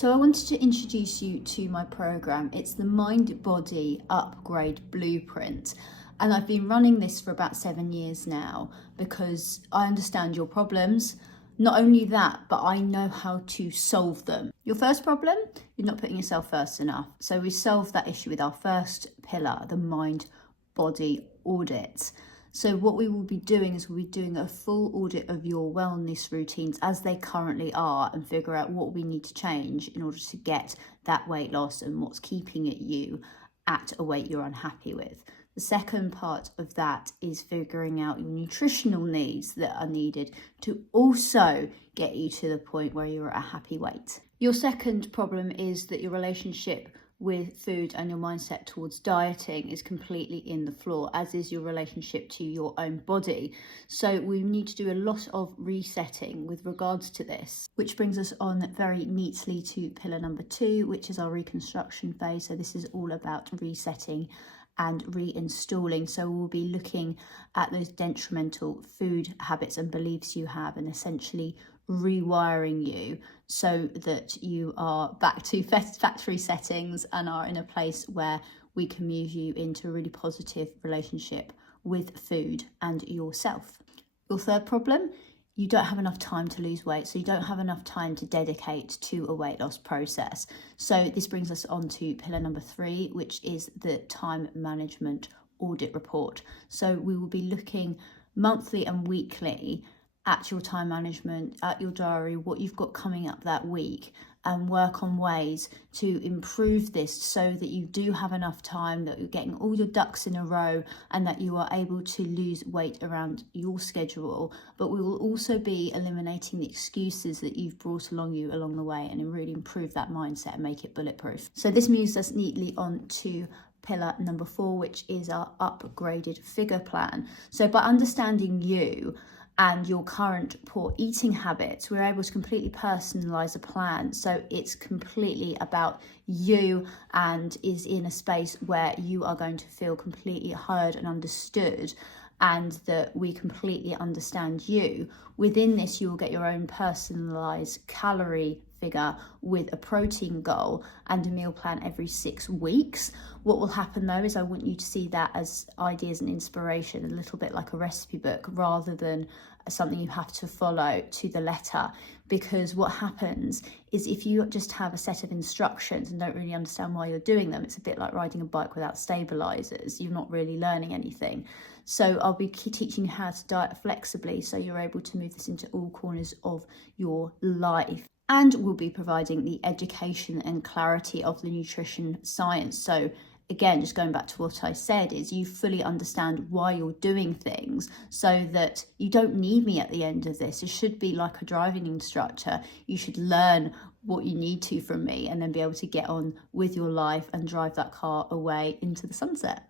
So I wanted to introduce you to my program. It's the Mind Body Upgrade Blueprint. And I've been running this for about 7 years now because I understand your problems. Not only that, but I know how to solve them. Your first problem, you're not putting yourself first enough. So we solved that issue with our first pillar, the mind body audit. So what we will be doing is we'll be doing a full audit of your wellness routines as they currently are and figure out what we need to change in order to get that weight loss and what's keeping you at a weight you're unhappy with. The second part of that is figuring out your nutritional needs that are needed to also get you to the point where you're at a happy weight. Your second problem is that your relationship with food and your mindset towards dieting is completely in the floor, as is your relationship to your own body. So we need to do a lot of resetting with regards to this, which brings us on very neatly to pillar number 2, which is our reconstruction phase. So this is all about resetting and reinstalling. So we'll be looking at those detrimental food habits and beliefs you have and essentially rewiring you so that you are back to factory settings and are in a place where we can move you into a really positive relationship with food and yourself. Your third problem, you don't have enough time to lose weight, so you don't have enough time to dedicate to a weight loss process. So this brings us on to pillar number 3, which is the time management audit report. So we will be looking monthly and weekly at your time management, at your diary, what you've got coming up that week, and work on ways to improve this so that you do have enough time, that you're getting all your ducks in a row and that you are able to lose weight around your schedule. But we will also be eliminating the excuses that you've brought along the way and really improve that mindset and make it bulletproof. So this moves us neatly on to pillar number 4, which is our upgraded figure plan. So by understanding you and your current poor eating habits, we're able to completely personalize a plan. So it's completely about you and is in a space where you are going to feel completely heard and understood, and that we completely understand you. Within this, you will get your own personalized calorie figure with a protein goal and a meal plan every 6 weeks. What will happen though is I want you to see that as ideas and inspiration, a little bit like a recipe book rather than something you have to follow to the letter. Because what happens is if you just have a set of instructions and don't really understand why you're doing them, it's a bit like riding a bike without stabilizers. You're not really learning anything. So I'll be teaching you how to diet flexibly so you're able to move this into all corners of your life. And we'll be providing the education and clarity of the nutrition science. So again, just going back to what I said, is you fully understand why you're doing things so that you don't need me at the end of this. It should be like a driving instructor. You should learn what you need to from me and then be able to get on with your life and drive that car away into the sunset.